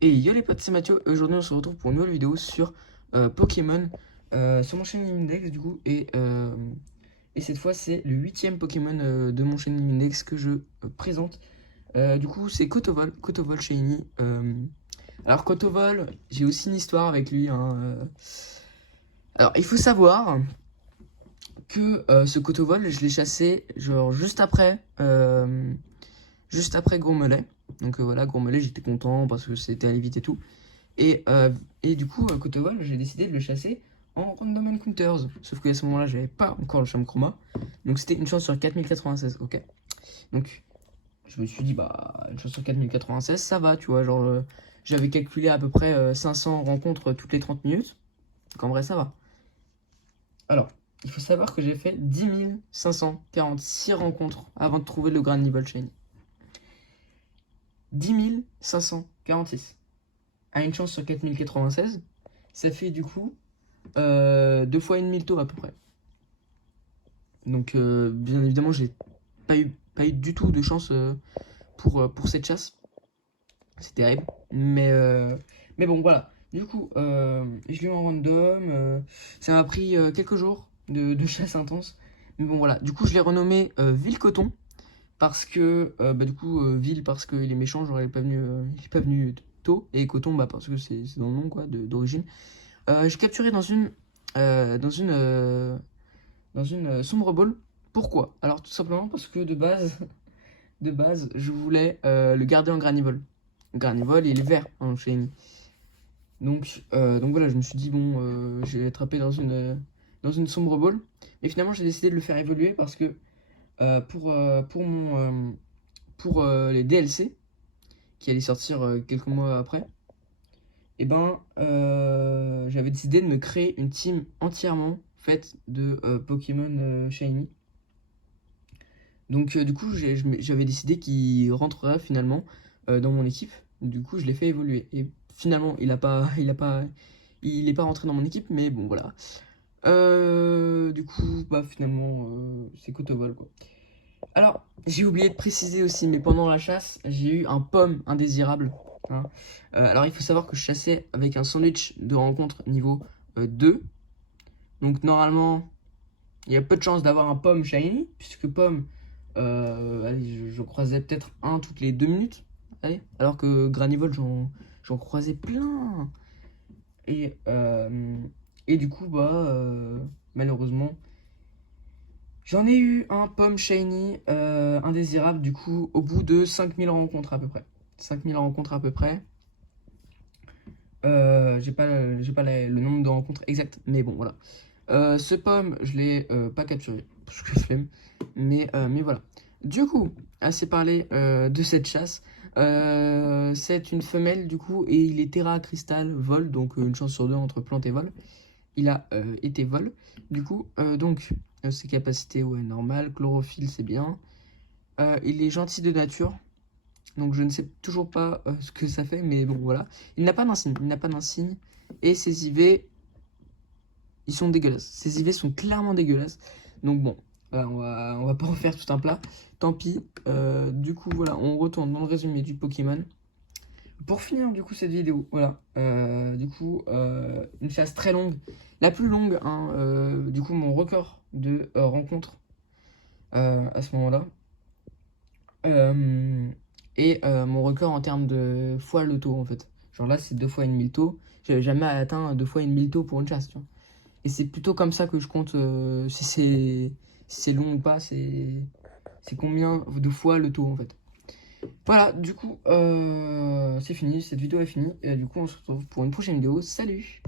Et yo les potes, c'est Mathieu. Aujourd'hui, on se retrouve pour une nouvelle vidéo sur Pokémon sur mon Shining Index du coup. Et cette fois, c'est le 8e Pokémon de mon Shining Index que je présente. Du coup, c'est Kotovol, Kotovol Shiny. Alors, Kotovol, j'ai aussi une histoire avec lui, hein. Alors, il faut savoir que ce Kotovol, je l'ai chassé genre juste après Gros Mollet. Donc voilà, Gros Mollet, j'étais content parce que c'était allé vite et tout. Et du coup, Kotovol, j'ai décidé de le chasser en Random Encounters. Sauf qu'à ce moment-là, j'avais pas encore le Cham Chroma. Donc c'était une chance sur 4096, ok. Donc je me suis dit, bah, une chance sur 4096, ça va, tu vois. Genre, j'avais calculé à peu près 500 rencontres toutes les 30 minutes. Donc en vrai, ça va. Alors, il faut savoir que j'ai fait 10 546 rencontres avant de trouver le Grand Niveau Shiny. 10 546 à une chance sur 4096, ça fait du coup 2 fois 1 taux à peu près. Donc bien évidemment, j'ai pas eu du tout de chance pour cette chasse. C'est terrible. Mais bon, voilà. Du coup, je l'ai eu en random. Ça m'a pris quelques jours de chasse intense. Mais bon, voilà. Du coup, je l'ai renommé Ville Coton. Parce que, bah, du coup, Ville, parce qu'il est méchant, genre il est pas venu tôt. Et Coton, bah, parce que c'est dans le nom, quoi, d'origine. J'ai capturé dans une sombre ball. Pourquoi? Alors tout simplement parce que de base, je voulais le garder en granivole. Le granivole, il est vert en shiny. Donc voilà, je me suis dit, bon, je vais l'attraper dans une sombre ball. Et finalement, j'ai décidé de le faire évoluer parce que pour les DLC qui allaient sortir quelques mois après, et ben, j'avais décidé de me créer une team entièrement faite de Pokémon Shiny. Donc du coup, j'avais décidé qu'il rentrerait finalement dans mon équipe. Du coup, je l'ai fait évoluer. Et finalement, il est pas rentré dans mon équipe, mais bon, voilà. Du coup, bah finalement, c'est Kotovol, quoi. Alors, j'ai oublié de préciser aussi, mais pendant la chasse, j'ai eu un pomme indésirable, hein. Alors, il faut savoir que je chassais avec un sandwich de rencontre niveau 2. Donc, normalement, il y a peu de chances d'avoir un pomme shiny, puisque pomme, allez, je croisais peut-être un toutes les 2 minutes. Allez, alors que Granivol, j'en croisais plein. Et, euh, et du coup, bah, malheureusement, j'en ai eu un pomme shiny indésirable, du coup, au bout de 5000 rencontres à peu près. 5000 rencontres à peu près. J'ai pas le nombre de rencontres exact, mais bon, voilà. Ce pomme, je l'ai pas capturé, parce que flemme. Mais voilà. Du coup, assez parlé de cette chasse. C'est une femelle, du coup, et il est Terra Cristal vol, donc une chance sur deux entre plante et vol. Il a été vol. Du coup, donc, ses capacités, ouais, normales. Chlorophylle, c'est bien. Il est gentil de nature. Donc, je ne sais toujours pas ce que ça fait, mais bon, voilà. Il n'a pas d'insigne. Il n'a pas d'insigne. Et ses IV, ils sont dégueulasses. Ces IV sont clairement dégueulasses. Donc bon, voilà, on va pas en faire tout un plat. Tant pis. Du coup, voilà, on retourne dans le résumé du Pokémon. Pour finir, du coup, cette vidéo, voilà. Une chasse très longue. La plus longue, hein, du coup, mon record de rencontres à ce moment-là. Mon record en termes de fois le taux, en fait. Genre là, c'est 2 fois 1 000 taux. J'avais jamais atteint 2 fois 1 000 taux pour une chasse, tu vois. Et c'est plutôt comme ça que je compte si c'est long ou pas, c'est combien de fois le taux en fait. Voilà, du coup, c'est fini, cette vidéo est finie. Et du coup, on se retrouve pour une prochaine vidéo. Salut!